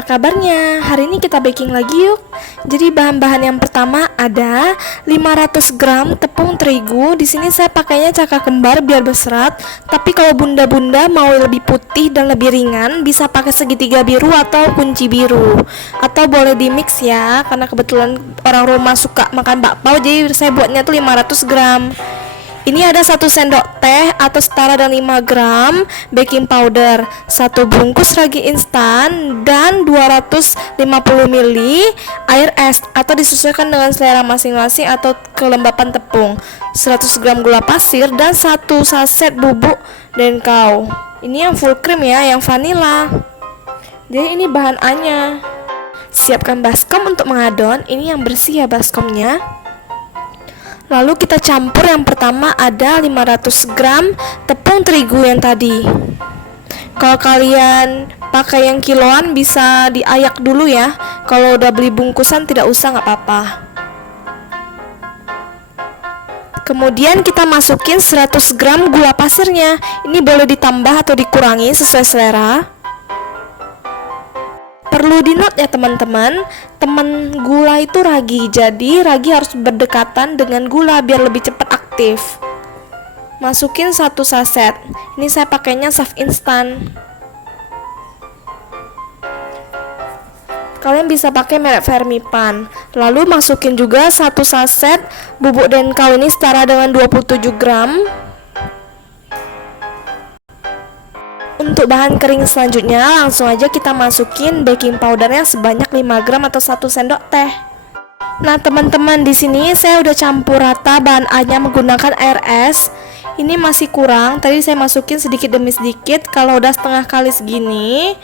apa kabarnya? Hari ini kita baking lagi yuk. Jadi bahan-bahan yang pertama ada 500 gram tepung terigu. Di sini saya pakainya cakar kembar biar berserat. Tapi kalau bunda-bunda mau lebih putih dan lebih ringan, bisa pakai segitiga biru atau kunci biru. Atau boleh di mix ya, karena kebetulan orang rumah suka makan bakpao, jadi saya buatnya tuh 500 gram. Ini ada 1 sendok teh atau setara dengan 5 gram baking powder, 1 bungkus ragi instan, dan 250 ml air es atau disesuaikan dengan selera masing-masing atau kelembapan tepung, 100 gram gula pasir, dan 1 saset bubuk denkau. Ini yang full cream ya, yang vanilla. Jadi ini bahan A-nya. Siapkan baskom untuk mengadon. Ini yang bersih ya baskomnya. Lalu kita campur. Yang pertama ada 500 gram tepung terigu yang tadi. Kalau kalian pakai yang kiloan bisa diayak dulu ya. Kalau udah beli bungkusan tidak usah, nggak apa-apa. Kemudian kita masukin 100 gram gula pasirnya. Ini boleh ditambah atau dikurangi sesuai selera. Perlu di note ya teman-teman, teman gula itu ragi, jadi ragi harus berdekatan dengan gula biar lebih cepat aktif. Masukin 1 saset. Ini saya pakainya sav instan. Kalian bisa pakai merek Fermipan. Lalu masukin juga 1 saset bubuk denkau, ini setara dengan 27 gram. Untuk bahan kering selanjutnya, langsung aja kita masukin baking powdernya sebanyak 5 gram atau 1 sendok teh. Nah teman-teman, di sini saya udah campur rata bahan A-nya menggunakan air es. Ini masih kurang, tadi saya masukin sedikit demi sedikit. Kalau udah setengah kali segini,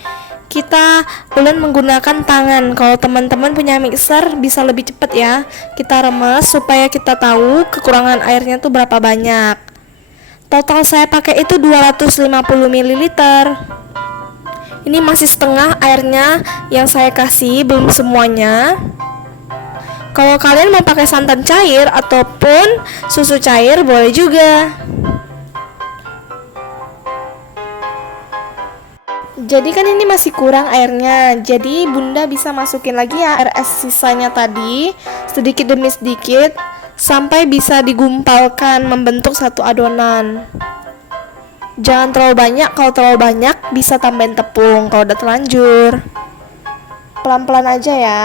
kita ulен menggunakan tangan. Kalau teman-teman punya mixer bisa lebih cepat ya. Kita remes supaya kita tahu kekurangan airnya tuh berapa banyak. Total saya pakai itu 250 ml. Ini masih setengah airnya yang saya kasih, belum semuanya. Kalau kalian mau pakai santan cair ataupun susu cair boleh juga. Jadi kan ini masih kurang airnya, jadi bunda bisa masukin lagi ya air es sisanya tadi, sedikit demi sedikit, sampai bisa digumpalkan membentuk satu adonan. Jangan terlalu banyak, kalau terlalu banyak bisa tambahin tepung kalau udah terlanjur. Pelan-pelan aja ya.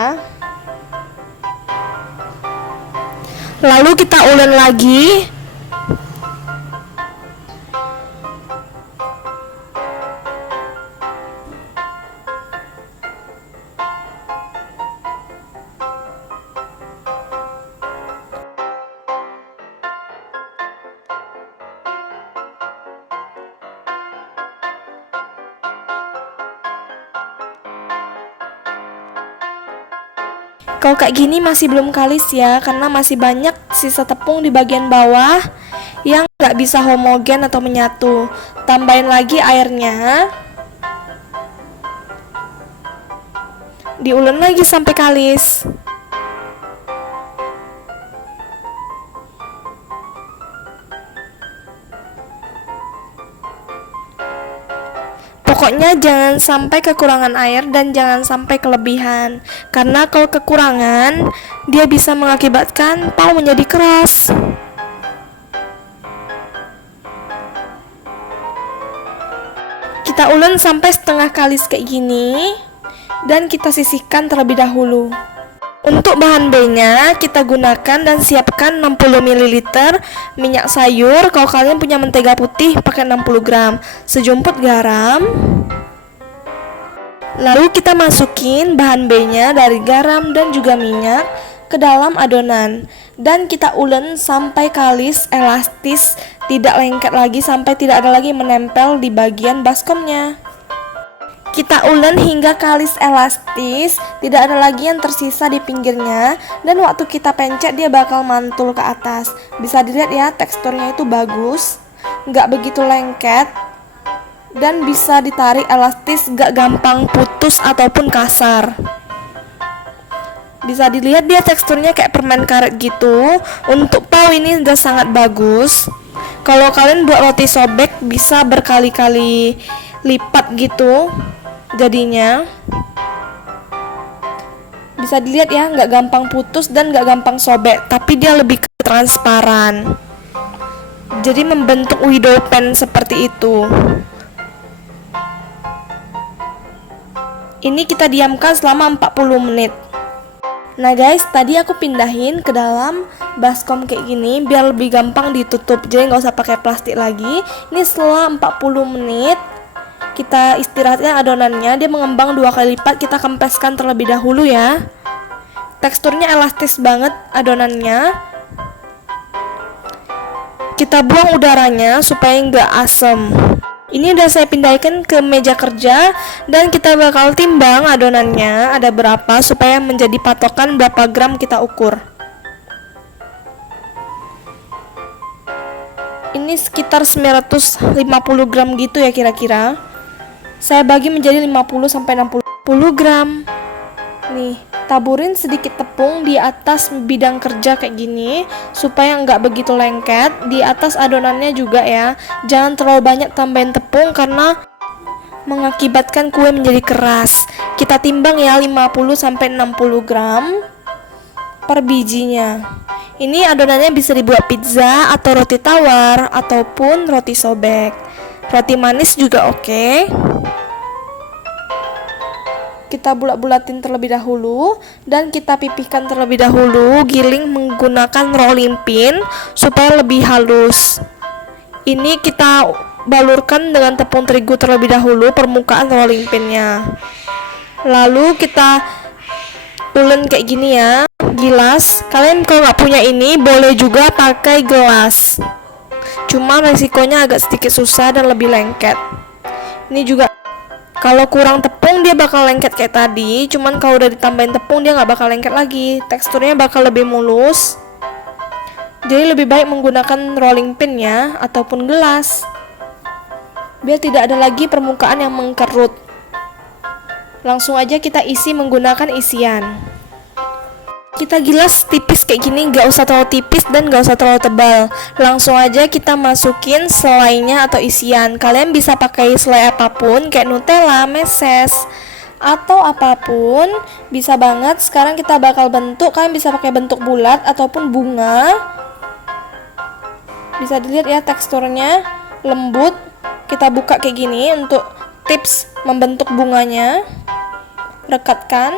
Lalu kita ulен lagi. Kalau kayak gini masih belum kalis ya, karena masih banyak sisa tepung di bagian bawah yang nggak bisa homogen atau menyatu. Tambahin lagi airnya. Diulен lagi sampai kalis. Pokoknya jangan sampai kekurangan air dan jangan sampai kelebihan. Karena kalau kekurangan, dia bisa mengakibatkan pao menjadi keras. Kita ulен sampai setengah kalis kayak gini dan kita sisihkan terlebih dahulu. Untuk bahan B-nya kita gunakan dan siapkan 60 ml minyak sayur. Kalau kalian punya mentega putih pakai 60 gram, sejumput garam. Lalu kita masukin bahan B-nya dari garam dan juga minyak ke dalam adonan dan kita ulен sampai kalis elastis, tidak lengket lagi sampai tidak ada lagi menempel di bagian baskomnya. Kita ulен hingga kalis elastis, tidak ada lagi yang tersisa di pinggirnya, dan waktu kita pencet dia bakal mantul ke atas. Bisa dilihat ya, teksturnya itu bagus, nggak begitu lengket, dan bisa ditarik elastis, nggak gampang putus ataupun kasar. Bisa dilihat dia teksturnya kayak permen karet gitu. Untuk pao ini udah sangat bagus. Kalau kalian buat roti sobek bisa berkali-kali lipat gitu jadinya. Bisa dilihat ya, nggak gampang putus dan nggak gampang sobek, tapi dia lebih ke transparan. Jadi membentuk widow pen seperti itu. Ini kita diamkan selama 40 menit. Nah guys, tadi aku pindahin ke dalam baskom kayak gini biar lebih gampang ditutup, jadi nggak usah pakai plastik lagi. Ini setelah 40 menit kita istirahatkan adonannya, dia mengembang 2 kali lipat. Kita kempeskan terlebih dahulu ya. Teksturnya elastis banget adonannya. Kita buang udaranya supaya nggak asem. Ini udah saya pindahkan ke meja kerja dan kita bakal timbang adonannya ada berapa supaya menjadi patokan berapa gram kita ukur. Ini sekitar 950 gram gitu ya kira-kira. Saya bagi menjadi 50-60 gram. Nih, taburin sedikit tepung di atas bidang kerja kayak gini supaya nggak begitu lengket. Di atas adonannya juga ya. Jangan terlalu banyak tambahin tepung karena mengakibatkan kue menjadi keras. Kita timbang ya 50-60 gram per bijinya. Ini adonannya bisa dibuat pizza atau roti tawar ataupun roti sobek. Roti manis juga oke. Kita bulat-bulatin terlebih dahulu dan kita pipihkan terlebih dahulu, giling menggunakan rolling pin supaya lebih halus. Ini kita balurkan dengan tepung terigu terlebih dahulu permukaan rolling pinnya. Lalu kita ulen kayak gini ya, gilas. Kalian kalau nggak punya ini boleh juga pakai gelas. Cuma resikonya agak sedikit susah dan lebih lengket. Ini juga kalau kurang tepung dia bakal lengket kayak tadi, cuman kalau udah ditambahin tepung dia nggak bakal lengket lagi, teksturnya bakal lebih mulus. Jadi lebih baik menggunakan rolling pin ya, ataupun gelas, biar tidak ada lagi permukaan yang mengkerut. Langsung aja kita isi menggunakan isian. Kita gilas tipis kayak gini, nggak usah terlalu tipis dan nggak usah terlalu tebal. Langsung aja kita masukin selainya atau isian. Kalian bisa pakai selai apapun kayak Nutella, meses, atau apapun, bisa banget. Sekarang kita bakal bentuk, kalian bisa pakai bentuk bulat ataupun bunga. Bisa dilihat ya teksturnya lembut. Kita buka kayak gini untuk tips membentuk bunganya. Rekatkan.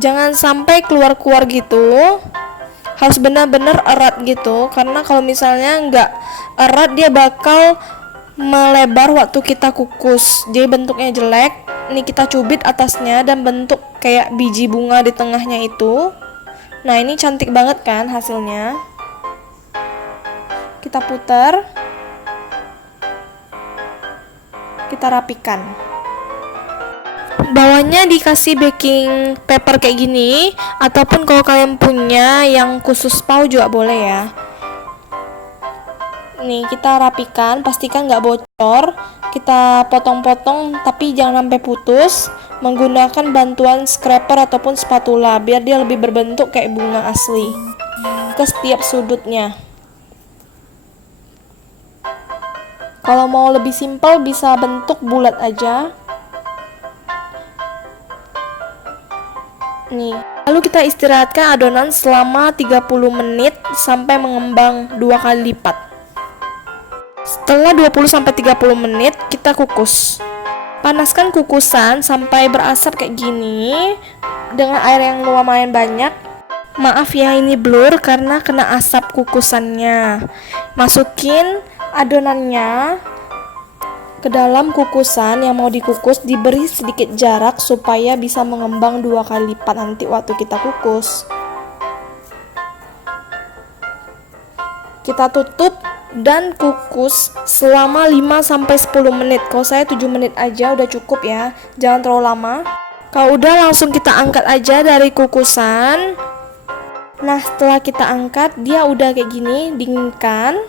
Jangan sampai keluar-keluar gitu, harus benar-benar erat gitu, karena kalau misalnya nggak erat dia bakal melebar waktu kita kukus, jadi bentuknya jelek. Ini kita cubit atasnya dan bentuk kayak biji bunga di tengahnya itu. Nah ini cantik banget kan hasilnya. Kita putar, kita rapikan. Bawahnya dikasih baking paper kayak gini, ataupun kalau kalian punya yang khusus pau juga boleh ya. Nih kita rapikan, pastikan nggak bocor. Kita potong-potong tapi jangan sampai putus, menggunakan bantuan scraper ataupun spatula biar dia lebih berbentuk kayak bunga asli ke setiap sudutnya. Kalau mau lebih simpel bisa bentuk bulat aja. Nih, lalu kita istirahatkan adonan selama 30 menit sampai mengembang 2 kali lipat. Setelah 20-30 menit kita kukus. Panaskan kukusan sampai berasap kayak gini dengan air yang lumayan banyak. Maaf ya ini blur karena kena asap kukusannya. Masukin adonannya ke dalam kukusan yang mau dikukus, diberi sedikit jarak supaya bisa mengembang 2 kali lipat nanti waktu kita kukus. Kita tutup dan kukus selama 5-10 menit. Kalau saya 7 menit aja udah cukup ya, jangan terlalu lama. Kalau udah langsung kita angkat aja dari kukusan. Nah setelah kita angkat dia udah kayak gini, dinginkan.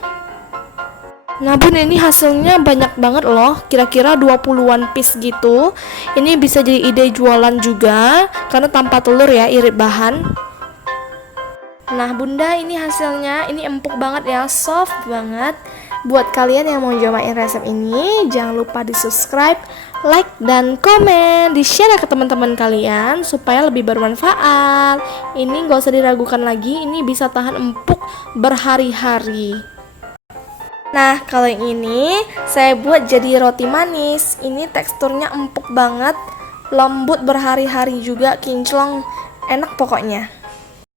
Nah bun, ini hasilnya banyak banget loh, kira-kira 20-an piece gitu. Ini bisa jadi ide jualan juga, karena tanpa telur ya, irit bahan. Nah bunda, ini hasilnya, ini empuk banget ya, soft banget. Buat kalian yang mau cobain resep ini, jangan lupa di subscribe, like, dan komen, di share ke teman-teman kalian supaya lebih bermanfaat. Ini gak usah diragukan lagi, ini bisa tahan empuk berhari-hari. Nah, kalau yang ini saya buat jadi roti manis. Ini teksturnya empuk banget, lembut berhari-hari juga, kinclong, enak pokoknya.